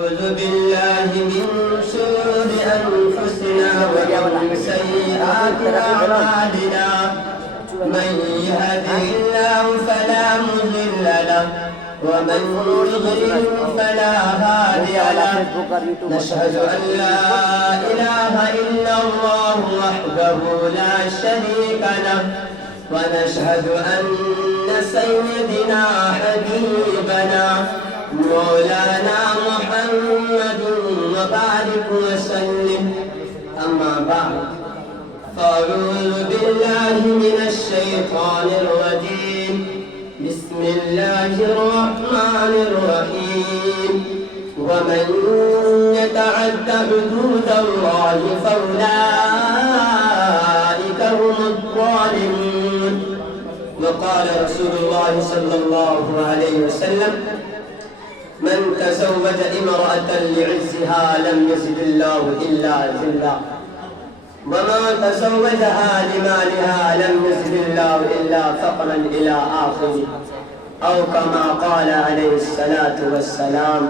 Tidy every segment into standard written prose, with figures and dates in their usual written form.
ونعوذ بالله من شرور أنفسنا ومن سيئات أعمالنا من يهده الله فلا مضل له ومن يضلل فلا هادي له نشهد أن لا إله إلا الله وحده لا شريك له ونشهد أن سيدنا حبيبنا مولانا محمد وبارك وسلم أما بعد فأعوذ بالله من الشيطان الرجيم بسم الله الرحمن الرحيم ومن يتعد حدود الله فأولئك هم الظالمون وقال رسول الله صلى الله عليه وسلم من تزوج امرأة لعزها لم يزد الله إلا ذلا وما تزوجها لمالها لم يزد الله إلا فقرا إلى آخره أو كما قال عليه الصلاة والسلام.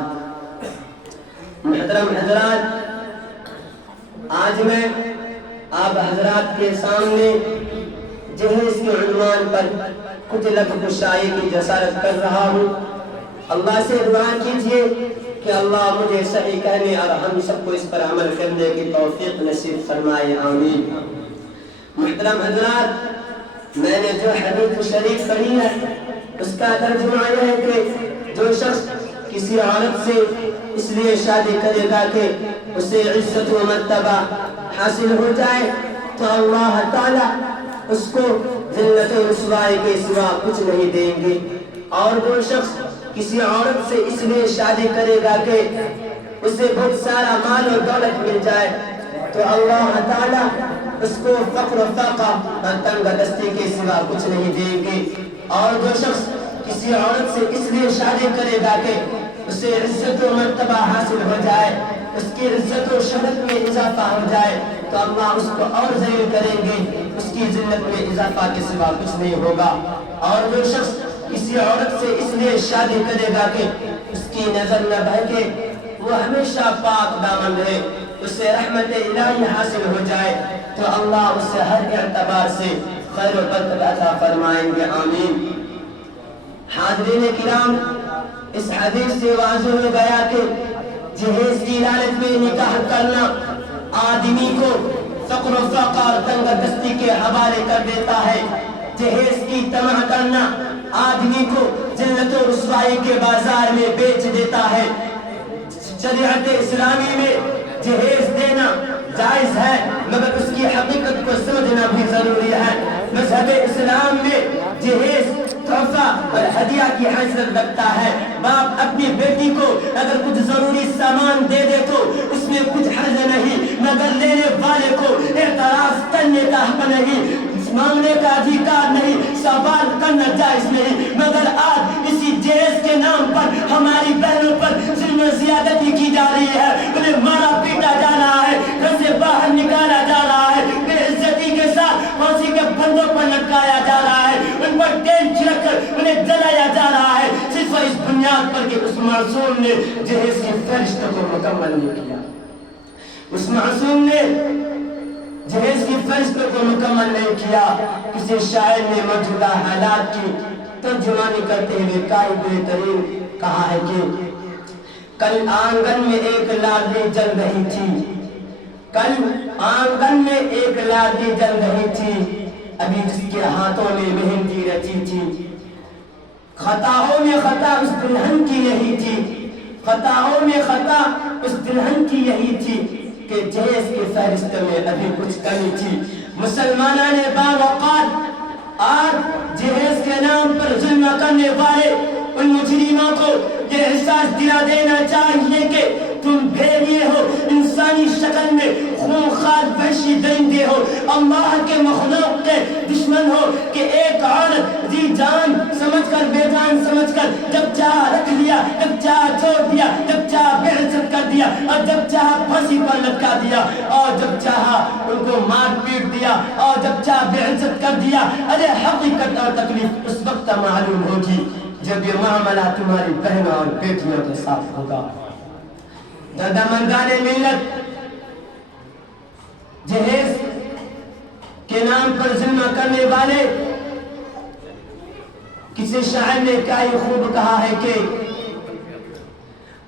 محترم حضرات، آج میں آپ حضرات کے سامنے جہیز کے عنوان پر کچھ لفظ گشائی کی جسارت کر رہا ہوں. اللہ سے دعا کیجئے کہ اللہ مجھے صحیح کہنے اور ہم سب کو اس پر عمل کرنے کی توفیق نصیب فرمائے، آمین. محترم حضرات، میں نے جو حدیث شریف پڑھی ہے اس کا ترجمہ یہ ہے کہ جو شخص کسی عورت سے اس لیے شادی کرے گا کہ اسے عزت و مرتبہ حاصل ہو جائے تو اللہ تعالی اس کو ذلت و رسوائی کے سوا کچھ نہیں دیں گے. اور جو شخص کسی عورت سے اس لیے شادی کرے گا کہ اسے بہت سارا مال و دولت مل جائے تو اللہ تعالی اس کو فقر و فاقہ اور تنگ دستی کے سوا کچھ نہیں دیں گے. اور جو شخص کسی عورت سے اس لیے شادی کرے گا کہ اسے عزت و مرتبہ حاصل ہو جائے، اس کی عزت و شرف میں اضافہ ہو جائے تو اللہ اس کو اور ذلیل کریں گے، اس کی ذلت میں اضافہ کے سوا کچھ نہیں ہوگا. اور جو شخص کسی عورت سے اس لیے شادی کرے گا کہ اس کی نظر نہ بہکے، وہ ہمیشہ پاک دامن رہے، اسے رحمت الہی حاصل ہو جائے تو اللہ اسے ہر اعتبار سے خیر و برکت عطا فرمائیں گے، آمین. حاضرین کرام، اس حدیث سے واضح ہو گیا کہ جہیز کی لالچ میں نکاح کرنا آدمی کو فقر و فاقہ اور تنگ دستی کے حوالے کر دیتا ہے. جہیز کی طمع کرنا آدمی کو ذلت و رسوائی کے بازار میں بیچ دیتا ہے. شریعت اسلامی میں جہیز دینا جائز ہے مگر اس کی حقیقت کو سمجھنا بھی ضروری ہے. مذہب اسلام میں جہیز تحفہ اور ہدیہ کی حیثیت رکھتا ہے. باپ اپنی بیٹی کو اگر کچھ ضروری سامان دے دے تو اس میں کچھ حرج نہیں، مگر لینے والے کو اعتراض کرنے کا حق نہیں، مانگنے کا ادھیکار نہیں، سوال کرنا جائز نہیں. مگر آج اسی جہیز کے نام پر ہماری بہنوں پر ظلم و زیادتی کی جا رہی ہے، انہیں مارا پیٹا جا رہا ہے، گھر سے باہر نکالا جا رہا ہے، بے عزتی کے ساتھ پھانسی کے پھندوں پر لٹکایا جا رہا ہے، ان پر تیل چھڑک کر انہیں جلایا جا رہا ہے صرف اس بنیاد پر کہ اس معصوم نے جہیز کی فہرست کو مکمل نہیں کیا. اس معصوم نے جہیز کی فہرست کو مکمل نہیں کیا. کسی شاعر نے موجودہ حالات کی ترجمانی کرتے ہوئے قائد بہترین کہا ہے کہ کل آنگن میں ایک لاڈلی جل رہی تھی، کل آنگن میں ایک لاڈلی جل رہی تھی، ابھی جس کے ہاتھوں میں مہندی رچی تھی. خطاؤں میں خطا اس دلہن کی یہی تھی، خطاؤں میں خطا اس دلہن کی یہی تھی کہ جہیز کی فہرست میں ابھی کچھ کمی تھی. مسلمانان باوقار آج جہیز کے نام پر ظلم کرنے والے ان مجرموں کو یہ احساس دلا دینا چاہیے کہ تم بھیڑیے ہو، انسانی شکل میں خونخوار وحشی درندے ہو، اللہ کے مخلوق کے دشمن ہو کہ ایک عورت جی جان سمجھ کر بے جان سمجھ کر جب چاہا رکھ لیا، جب چاہا چھوڑ دیا، جب چاہا بے عزت کر دیا اور جب چاہا پھانسی پر لٹکا دیا اور جب چاہا ان کو مار پیٹ دیا اور جب چاہا بے عزت کر دیا. ارے حقیقت اور تکلیف اس وقت معلوم ہوگی جب یہ معاملہ تمہاری بہنوں اور بیٹیوں کے ساتھ ہوگا. دردمندان ملت جہیز کے نام پر ظلم کرنے والے، کسی شاعر نے کیا ہی خوب کہا ہے کہ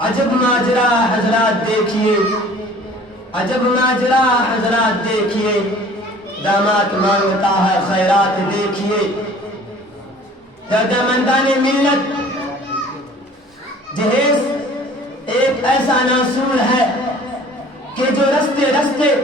عجب ماجرا حضرات دیکھیے، عجب ماجرا حضرات دیکھیے، داماد مانگتا ہے خیرات دیکھیے۔ دردمندان ملت جہیز ایک ایسا ناسور ہے کہ جو رستے رستے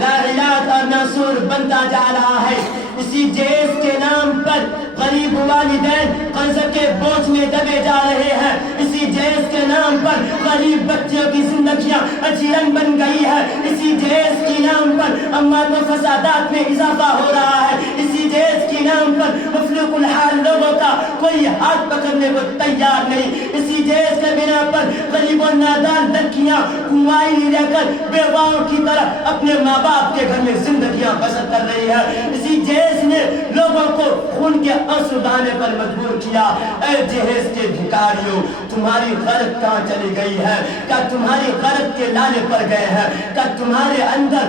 لاعلاج اور ناسور بنتا جا رہا ہے۔ اسی جہیز کے نام پر غریب والدین قرض کے بوجھ میں دبے جا رہے ہیں۔ اسی جہیز کے نام پر غریب بچوں کی زندگیاں اجیرن بن گئی ہے۔ اسی جہیز کے نام پر اموات و فسادات میں اضافہ ہو رہا ہے۔ اسی جہیز کے نام پر مفلوق الحال لوگوں کا کوئی ہاتھ پکڑنے کو تیار نہیں۔ اسی جہیز کے بنا پر غریب و نادار لڑکیاں کنوائی لے کر بیواؤں کی طرح اپنے ماں باپ کے گھر میں زندگیاں بسر کر رہی ہے۔ اسی جہیز نے لوگوں کو خون کے آنسو بہانے پر مجبور کیا۔ اے جہیز کے بھکاریوں، تمہاری غرض کہاں چلی گئی ہے؟ کیا تمہاری غرض کے لالے پڑ گئے ہیں؟ کیا تمہارے اندر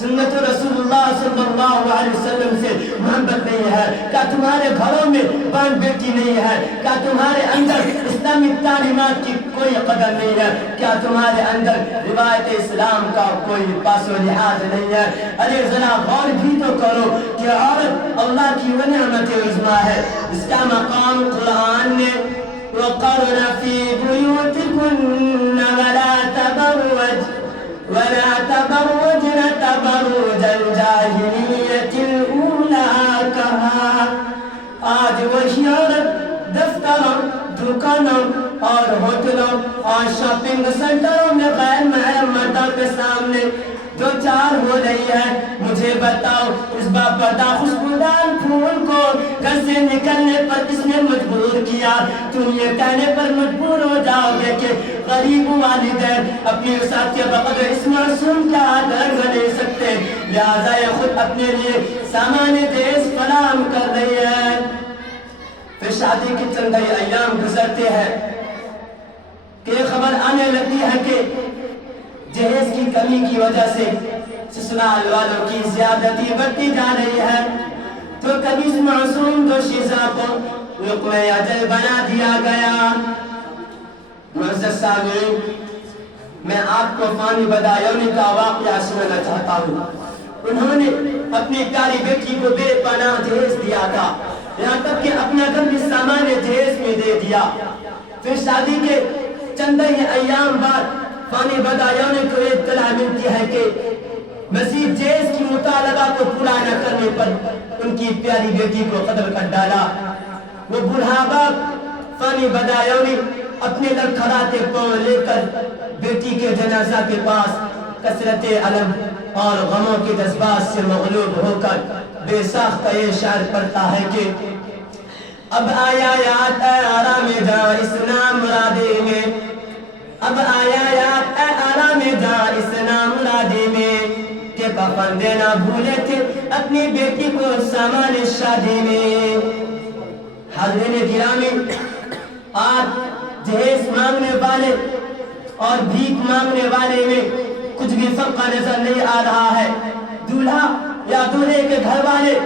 سنت رسول اللہ صلی اللہ علیہ وسلم سے محبت نہیں ہے؟ کیا تمہارے گھروں میں بہن بیٹی نہیں ہے؟ کیا تمہارے اندر اسلامی تعلیمات کی کوئی قدر نہیں ہے؟ کیا تمہارے اندر روایت اسلام کا کوئی پاس و لحاظ نہیں ہے؟ ارے ذرا غور بھی تو کرو کہ عورت اللہ کی وہ نعمت عظمیٰ ہے جس کا مقام قرآن نے وَقَرْنَ فِي بُيُوتِكُنَّ وَلَا تَبَرُّجْنَ تَبَرُّجَ الْجَاهِلِيَّةِ الْأُولَىٰ کہا۔ آج وہی عورت دفتروں، دکانوں اور ہوٹلوں اور شاپنگ سینٹروں میں غیر محرم مردوں کے سامنے دو چار ہو رہی ہے۔ مجھے بتاؤ اس باپردہ خوشبودار پھول کو گھر سے نکلنے پر کس نے مجبور کیا؟ تم یہ کہنے پر مجبور ہو جاؤ گے کہ غریب والدین اپنی وسعت کے بقدر اس معصوم کا ہاتھ رنگ نہیں سکتے، لہٰذا یہ خود اپنے لیے سامان جہیز فراہم کر رہی ہے۔ پھر شادی کی چند ایام گزرتے ہیں کہ خبر آنے لگتی ہے کہ جہیز کی کمی کی وجہ سے سسرال والوں کی زیادتی بڑھتی جا رہی ہے۔ تو کبھی اس معصوم دوشیزہ کو لقمہ اجل بنا دیا گیا۔ معزز سامعین، میں آپ کو فانی بدایونی کا واقعہ سنانا چاہتا ہوں۔ انہوں نے اپنی پیاری بیٹی کو بے پناہ جہیز دیا تھا، یہاں تک کہ اپنا گھر بھی سامان جہیز میں دے دیا۔ پھر شادی کے چند ہی ایام بعد فانی بدایونی کو اطلاع ملتی ہے کہ مزید جہیز کی مطالبہ کو پورا نہ کرنے پر ان کی پیاری بیٹی کو قتل کر ڈالا۔ وہ بوڑھا باپ فانی بدایونی اپنے لڑکھڑاتے پاؤں لے کر بیٹی کے جنازہ کے پاس کثرت علم اور غموں کے جذبات سے مغلوب ہو کر بے ساختہ یہ شعر پڑھتا ہے کہ اب آیا یاد اے آرام جا اس نام مرادے میں، اب آیا یاد اے آرام جا اس نام مرادے میں کہ کفن دینا بھولے تھے اپنی بیٹی کو سامان شادی میں۔ حاضرین گرامی، آج جہیز مانگنے والے اور بھیک مانگنے والے میں کچھ بھی فرق نظر نہیں آ رہا ہے۔ دولہا یا دولہے کے گھر والے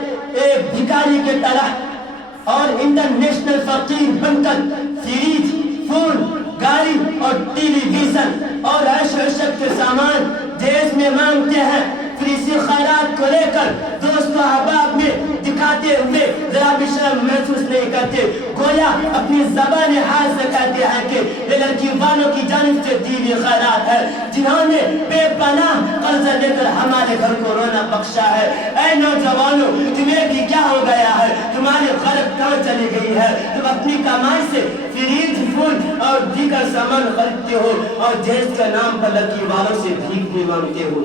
ایک بھکاری کے طرح اور انٹرنیشنل فقیر بن کر فریج، فون، گاڑی اور ٹی وی ویژن اور عیش و عشرت کے سامان جہیز میں مانگتے ہیں۔ پھر اسی خیرات کو لے کر دوست و احباب میں دکھاتے ہوئے ذرا بھی شرم محسوس نہیں کرتے، گویا اپنی زبان حال سے کہتے ہیں کہ یہ لڑکی والوں کی جانب سے دی ہوئی خیرات ہے جنہوں نے بے پناہ قرض لے کر ہمارے گھر کو رونا بخشا ہے۔ اے نوجوانوں، تمہیں بھی کیا ہو گیا ہے؟ تمہاری غرض کہاں چلی گئی ہے؟ تم اپنی کمائی سے فریج، فون اور دیگر سامان خریدتے ہو اور جہیز کے نام پر لڑکی والوں سے بھیک بھی مانگتے ہو۔